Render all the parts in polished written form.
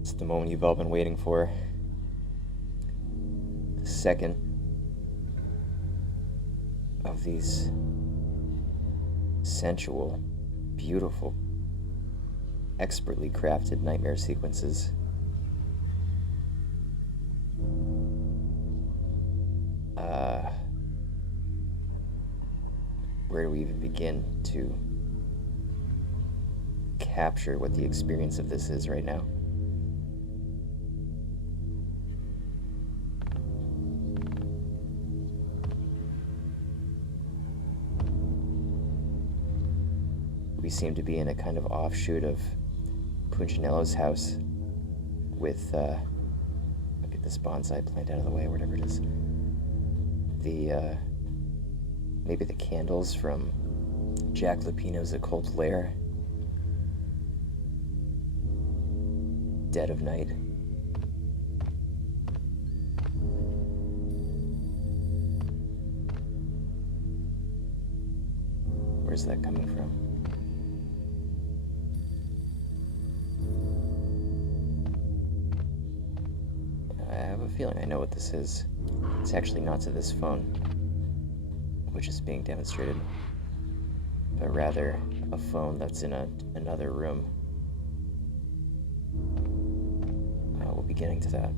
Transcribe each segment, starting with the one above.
It's the moment you've all been waiting for. The second of these sensual, beautiful, expertly crafted nightmare sequences. Where do we even begin to capture what the experience of this is right now? We seem to be in a kind of offshoot of Punchinello's house with, look at this bonsai plant out of the way, whatever it is. Maybe the candles from Jack Lupino's Occult Lair. Dead of night. Where's that coming from? I have a feeling I know what this is. It's actually not to this phone, which is being demonstrated, but rather a phone that's in another room. We'll be getting to that.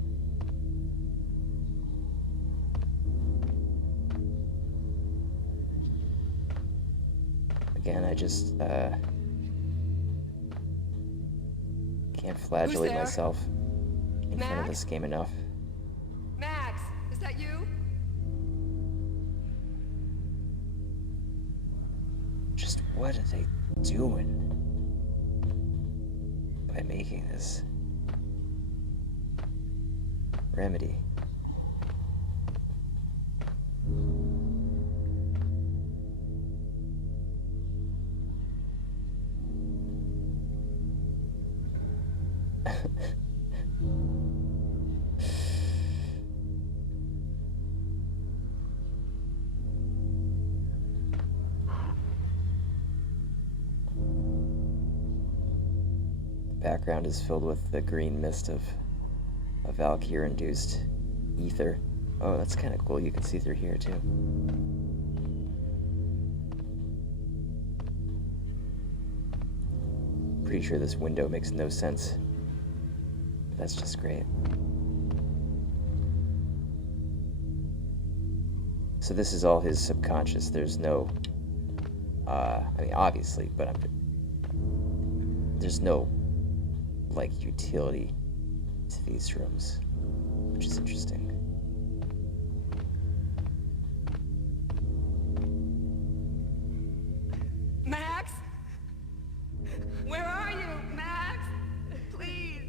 Again, I just can't flagellate myself in front of this game enough. Max, is that you? Just what are they doing by making this remedy? The background is filled with the green mist of a Valkyr-induced ether. Oh, that's kind of cool. You can see through here, too. Pretty sure this window makes no sense. But that's just great. So this is all his subconscious. There's no... I mean, obviously, but there's no, like, utility to these rooms, which is interesting. Max? Where are you, Max? Please.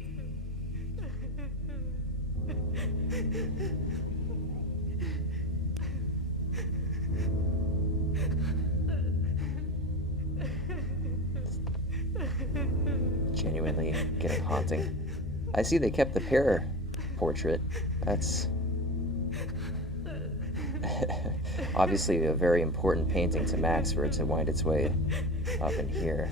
Genuinely getting haunting. I see they kept the pair portrait. That's obviously a very important painting to Max for it to wind its way up in here.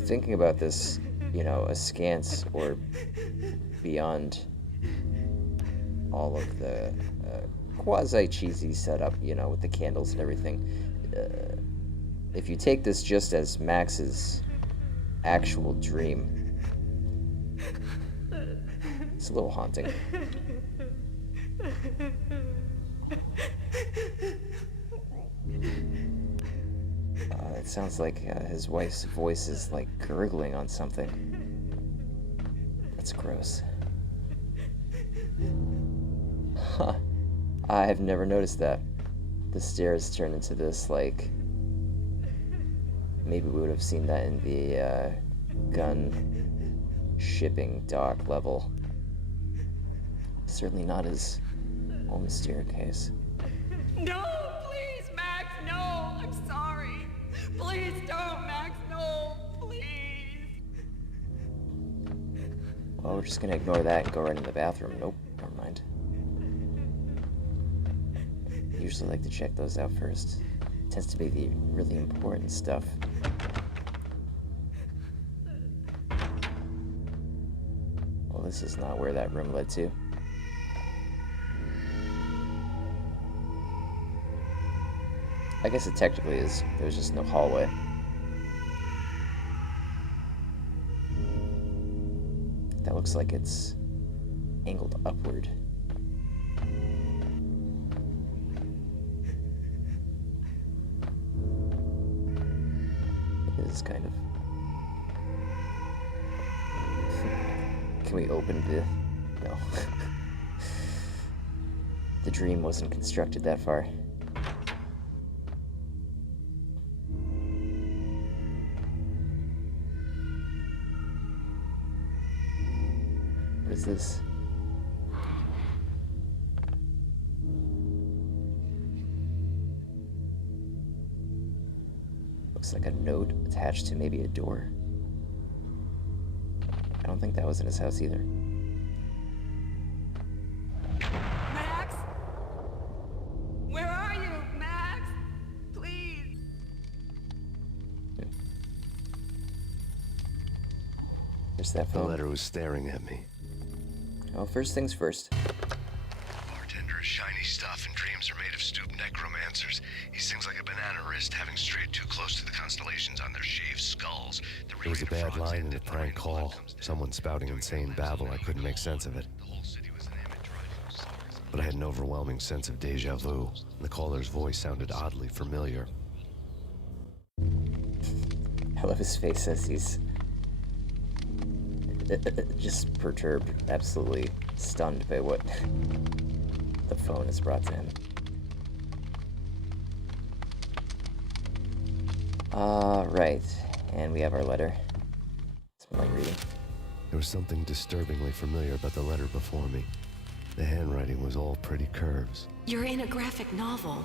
Thinking about this, you know, askance or beyond all of the quasi-cheesy setup, you know, with the candles and everything. If you take this just as Max's actual dream, it's a little haunting. It sounds like his wife's voice is like gurgling on something. That's gross. Huh. I have never noticed that. The stairs turn into this, like... Maybe we would have seen that in the gun shipping dock level. Certainly not his home staircase. No, please, Max, no. I'm sorry. Please don't, Max, no, please. Oh, we're just gonna ignore that and go right in the bathroom. Nope, never mind. Usually like to check those out first. Tends to be the really important stuff. Well, this is not where that room led to. I guess it technically is. There's just no hallway. That looks like it's angled upward. It is kind of. Can we open the... No. The dream wasn't constructed that far. What is this? Looks like a note attached to maybe a door. I don't think that was in his house either. Max? Where are you, Max? Please. There's that The phone. letter was staring at me. Well, first things first. Bartender is shiny stuff and dreams are made of stooped necromancers. He sings like a banana wrist, having strayed too close to the constellations on their shaved skulls. There was a bad line in a prank call. Someone spouting insane babble. I couldn't make sense of it. But I had an overwhelming sense of deja vu. The caller's voice sounded oddly familiar. I love his face as he's just perturbed, absolutely stunned by what the phone has brought to him. Right. And we have our letter. Smell like reading. There was something disturbingly familiar about the letter before me. The handwriting was all pretty curves. You're in a graphic novel.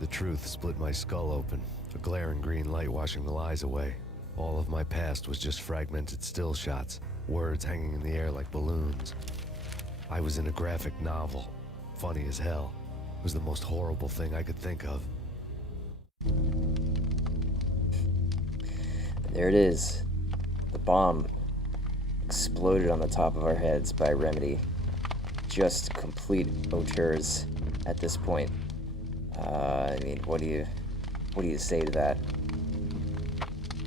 The truth split my skull open, a glaring green light washing the lies away. All of my past was just fragmented still shots, words hanging in the air like balloons. I was in a graphic novel. Funny as hell. It was the most horrible thing I could think of. There it is. The bomb exploded on the top of our heads by Remedy. Just complete auteurs at this point. I mean, what do you say to that?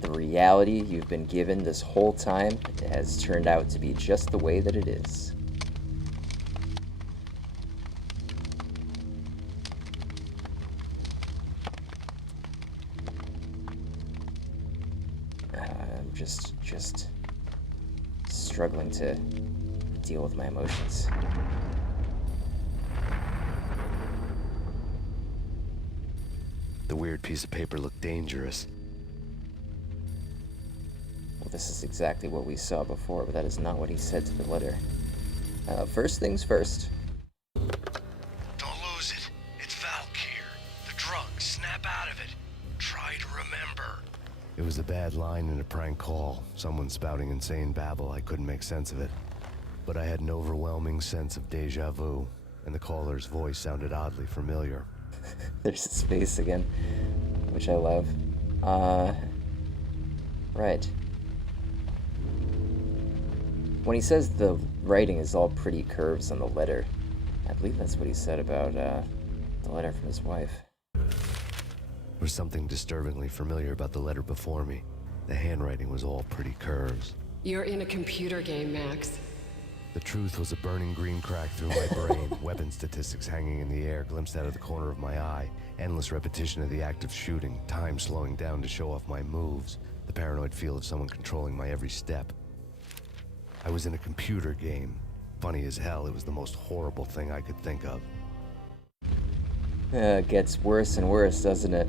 The reality you've been given this whole time has turned out to be just the way that it is. I'm just struggling to deal with my emotions. The weird piece of paper looked dangerous. Well, this is exactly what we saw before, but that is not what he said to the letter. First things first. Don't lose it. It's Valkyr. The drug. Snap out of it. Try to remember. It was a bad line in a prank call. Someone spouting insane babble. I couldn't make sense of it. But I had an overwhelming sense of deja vu, and the caller's voice sounded oddly familiar. There's his face again, which I love. Right. When he says the writing is all pretty curves on the letter, I believe that's what he said about the letter from his wife. There was something disturbingly familiar about the letter before me. The handwriting was all pretty curves. You're in a computer game, Max. The truth was a burning green crack through my brain, weapon statistics hanging in the air, glimpsed out of the corner of my eye, endless repetition of the act of shooting, time slowing down to show off my moves, the paranoid feel of someone controlling my every step. I was in a computer game. Funny as hell, it was the most horrible thing I could think of. It gets worse and worse, doesn't it?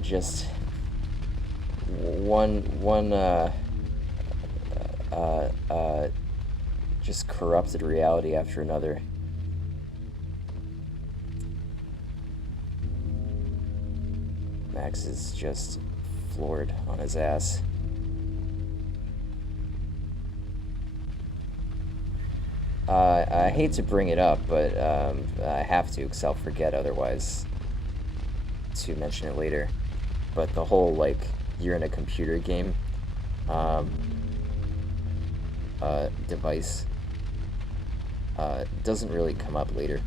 Just just corrupted reality after another. Max is just floored on his ass. I hate to bring it up, but I have to, because I'll forget otherwise to mention it later. But the whole, like, you're in a computer game device doesn't really come up later.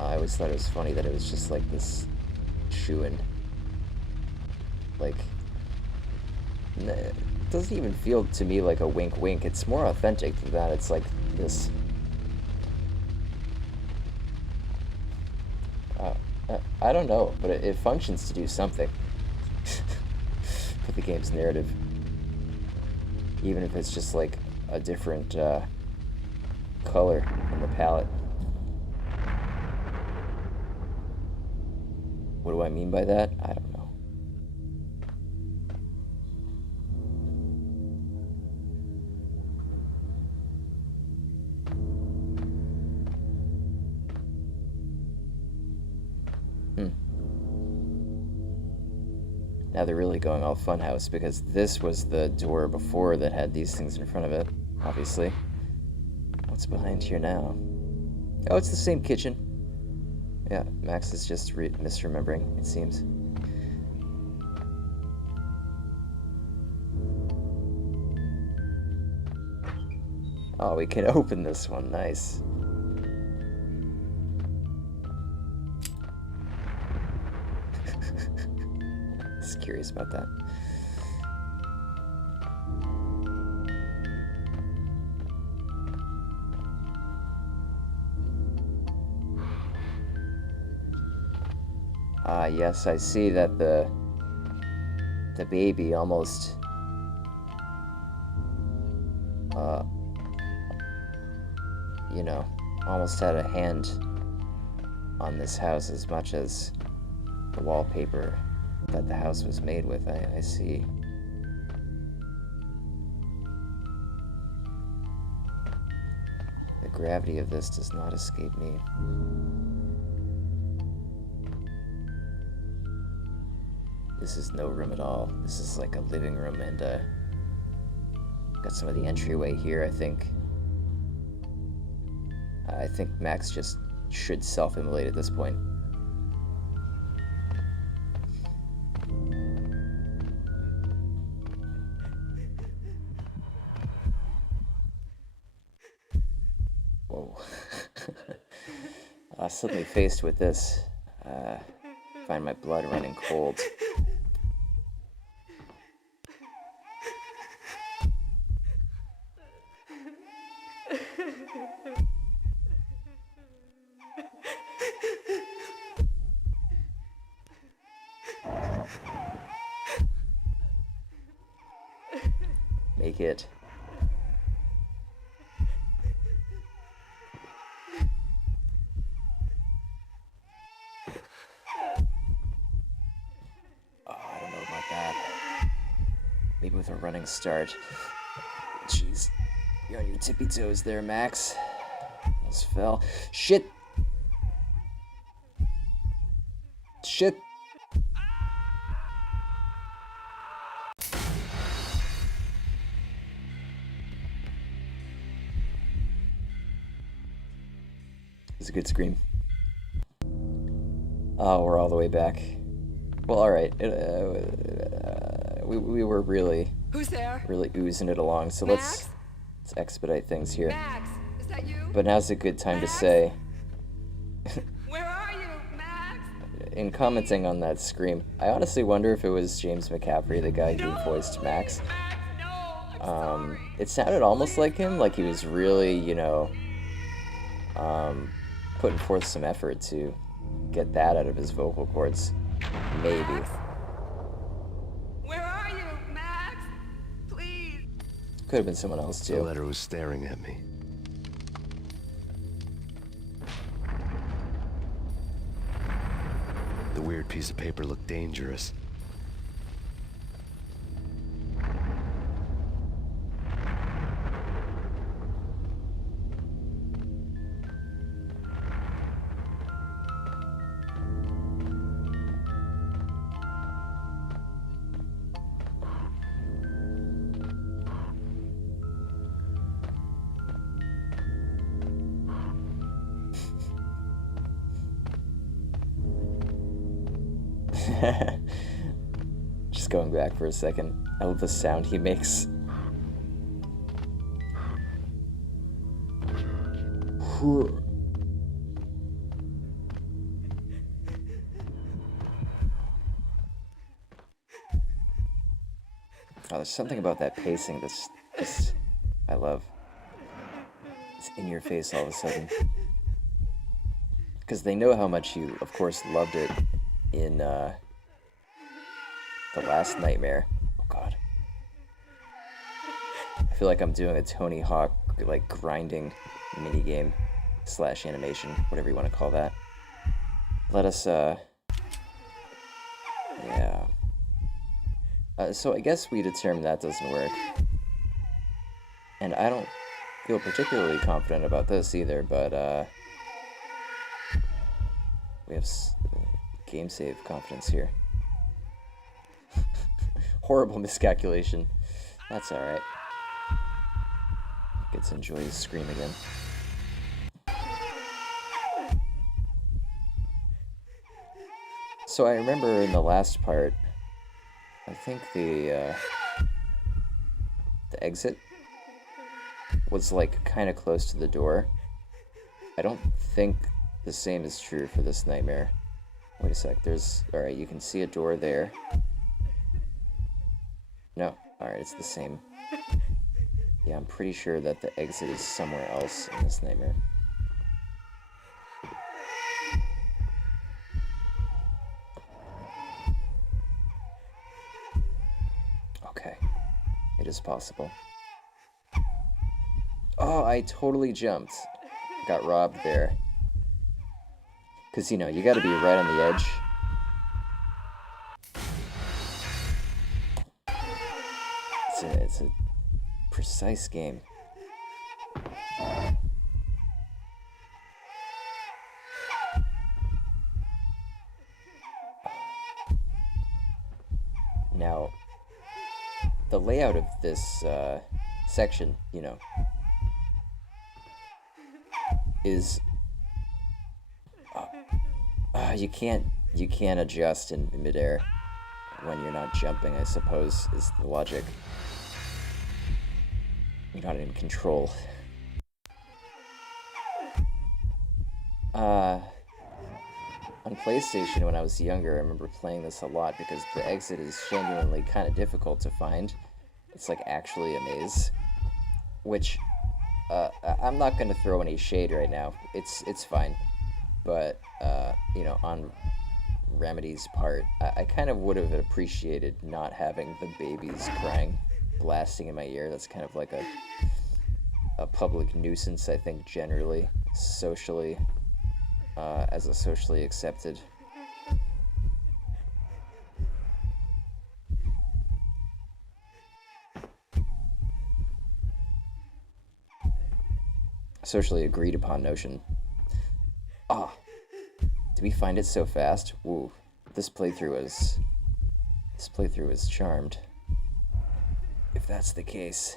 I always thought it was funny that it was just like this shoo-in. Like, it doesn't even feel to me like a wink-wink. It's more authentic than that. It's like this. I don't know, but it functions to do something for the game's narrative. Even if it's just like a different color in the palette. What do I mean by that? I don't know. Now they're really going all funhouse, because this was the door before that had these things in front of it, obviously. What's behind here now? Oh, it's the same kitchen. Yeah, Max is just misremembering, it seems. Oh, we can open this one. Nice. Just curious about that. Ah, yes, I see that the baby almost you know, almost had a hand on this house as much as the wallpaper that the house was made with. I see. The gravity of this does not escape me. This is no room at all. This is like a living room, and got some of the entryway here, I think. I think Max just should self-immolate at this point. Whoa. Suddenly faced with this, find my blood running cold. Make it. Oh, I don't know about that. Maybe with a running start. Jeez. You're on your tippy toes there, Max. Almost fell. Shit! Shit! It's a good scream. Oh, we're all the way back. Well, alright. We were really Who's there? oozing it along, so Max? let's expedite things here. Max, is that you? But now's a good time to Max? say, Where are you, Max? in commenting on that scream, I honestly wonder if it was James McCaffrey, the guy who voiced Max. Max, no, I'm sorry. It sounded almost like him, like he was really, you know, putting forth some effort to get that out of his vocal cords. Maybe. Max? Where are you, Max? Please. Could have been someone else The too. letter was staring at me. The weird piece of paper looked dangerous. Just going back for a second. I love the sound he makes. Oh, there's something about that pacing that's just I love. It's in your face all of a sudden. Because they know how much you, of course, loved it in the last Nightmare. Oh god. I feel like I'm doing a Tony Hawk like grinding minigame / animation, whatever you want to call that. Let us yeah. So I guess we determined that doesn't work. And I don't feel particularly confident about this either, but we have game save confidence here. Horrible miscalculation. That's alright. Gets to enjoy his scream again. So I remember in the last part, I think the exit was like kind of close to the door. I don't think the same is true for this nightmare. Wait a sec, there's... Alright, you can see a door there. No, alright, it's the same. Yeah, I'm pretty sure that the exit is somewhere else in this nightmare. Okay, it is possible. Oh, I totally jumped. Got robbed there. Because, you know, you gotta be right on the edge. It's a precise game. Now, the layout of this section, you know, is you can't adjust in midair when you're not jumping, I suppose, is the logic. You're not in control. On PlayStation when I was younger, I remember playing this a lot because the exit is genuinely kind of difficult to find. It's like actually a maze, which I'm not going to throw any shade right now. It's fine, but you know, on Remedy's part, I kind of would have appreciated not having the babies crying blasting in my ear. That's kind of like a public nuisance, I think, generally, socially, as a socially accepted. Socially agreed upon notion. Ah, did we find it so fast? Woo, this playthrough is charmed. If that's the case,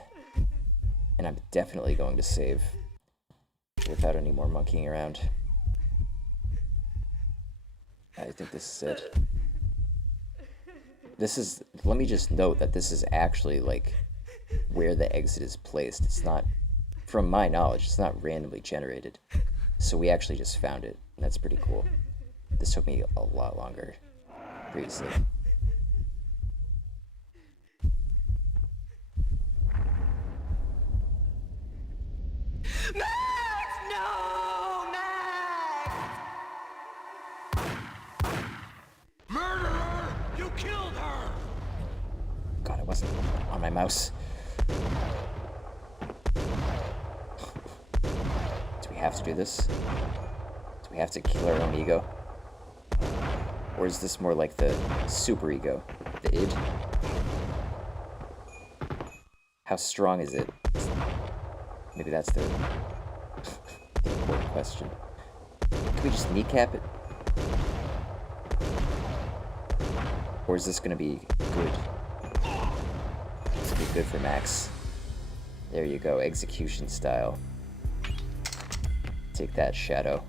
and I'm definitely going to save without any more monkeying around. I think this is it. Let me just note that this is actually like where the exit is placed. It's not, from my knowledge, it's not randomly generated. So we actually just found it, and that's pretty cool. This took me a lot longer previously. Max! No! Max! Murderer! You killed her! God, I wasn't on my mouse. Do we have to do this? Do we have to kill our own ego? Or is this more like the super ego? The id? How strong is it? Maybe that's the important question. Can we just kneecap it? Or is this gonna be good? It's gonna be good for Max. There you go, execution style. Take that, Shadow.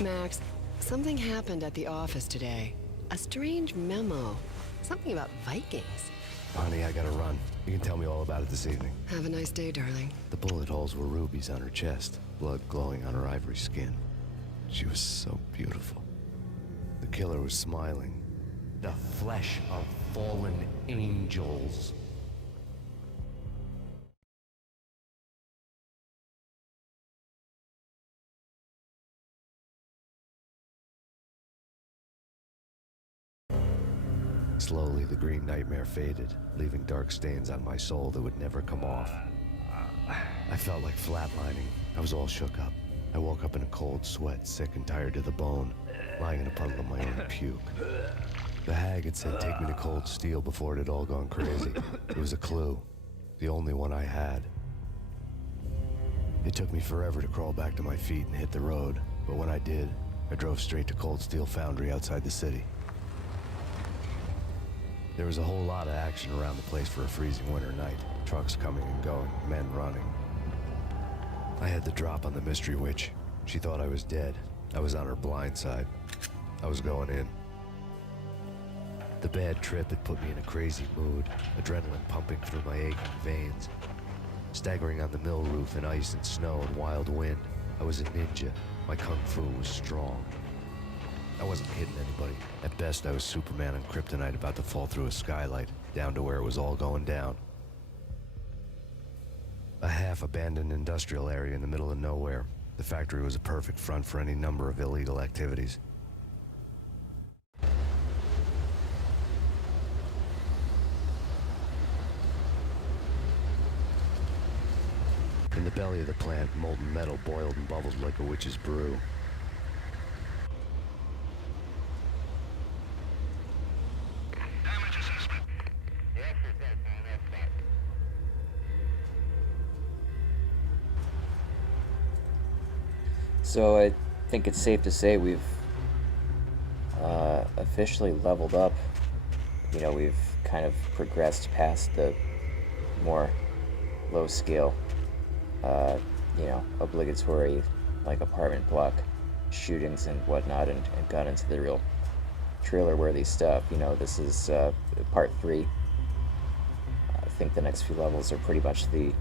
Max, something happened at the office today. A strange memo. Something about Vikings. Honey, I gotta run. You can tell me all about it this evening. Have a nice day, darling. The bullet holes were rubies on her chest, blood glowing on her ivory skin. She was so beautiful. The killer was smiling. The flesh of fallen angels. Slowly, the green nightmare faded, leaving dark stains on my soul that would never come off. I felt like flatlining. I was all shook up. I woke up in a cold sweat, sick and tired to the bone, lying in a puddle of my own puke. The hag had said take me to Cold Steel before it had all gone crazy. It was a clue, the only one I had. It took me forever to crawl back to my feet and hit the road, but when I did, I drove straight to Cold Steel Foundry outside the city. There was a whole lot of action around the place for a freezing winter night. Trucks coming and going, men running. I had the drop on the mystery witch. She thought I was dead. I was on her blind side. I was going in. The bad trip had put me in a crazy mood, adrenaline pumping through my aching veins. Staggering on the mill roof in ice and snow and wild wind, I was a ninja. My kung fu was strong. I wasn't hitting anybody. At best, I was Superman on kryptonite about to fall through a skylight, down to where it was all going down. A half-abandoned industrial area in the middle of nowhere. The factory was a perfect front for any number of illegal activities. In the belly of the plant, molten metal boiled and bubbled like a witch's brew. Damage assessment. So I think it's safe to say we've officially leveled up. You know, we've kind of progressed past the more low scale, you know, obligatory, like, apartment block shootings and whatnot, and got into the real trailer-worthy stuff. You know, this is part 3. I think the next few levels are pretty much the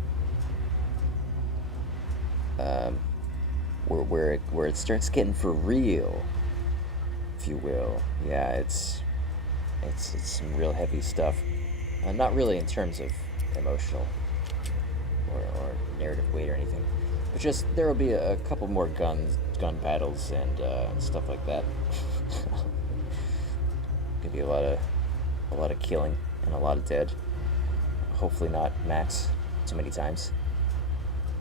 where it starts getting for real, if you will. Yeah, it's some real heavy stuff. Not really in terms of emotional or narrative weight or anything, but just there will be a couple more gun battles and stuff like that. Gonna be a lot of killing and a lot of dead. Hopefully not max too many times.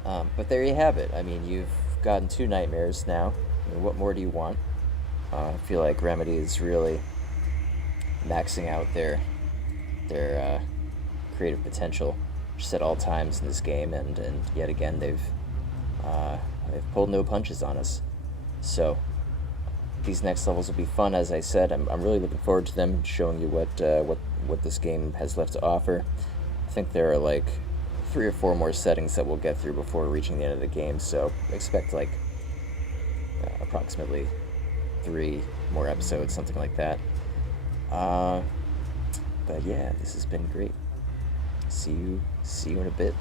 But there you have it. I mean, you've gotten 2 nightmares now. I mean, what more do you want? I feel like Remedy is really maxing out their creative potential just at all times in this game, and yet again they've pulled no punches on us. So these next levels will be fun. As I said, I'm really looking forward to them, showing you what this game has left to offer. I think there are like 3 or 4 more settings that we'll get through before reaching the end of the game, so expect like approximately 3 more episodes, something like that. But yeah, this has been great. See you in a bit.